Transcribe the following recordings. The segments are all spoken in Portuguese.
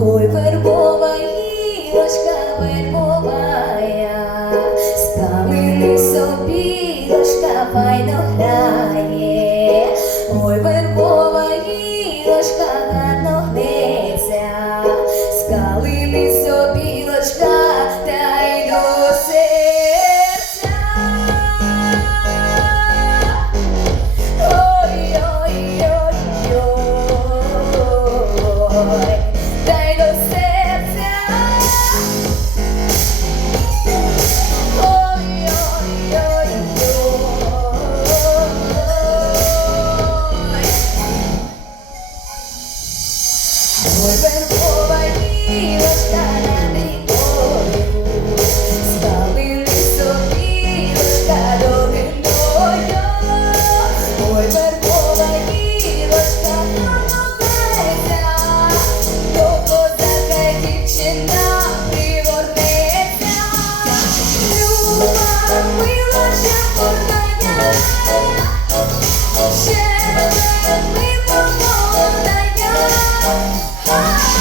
Ой, вербова гілочка, вербовая, Скалини собі дошка файно Muy bien.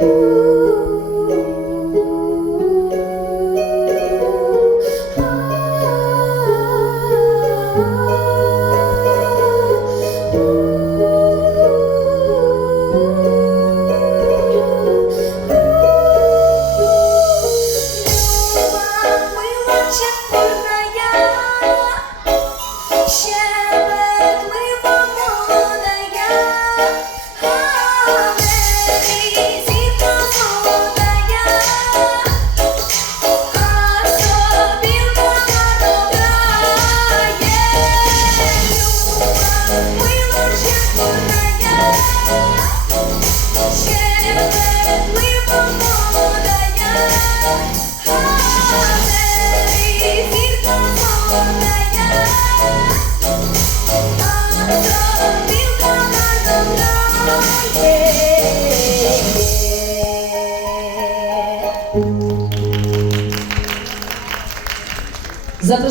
you.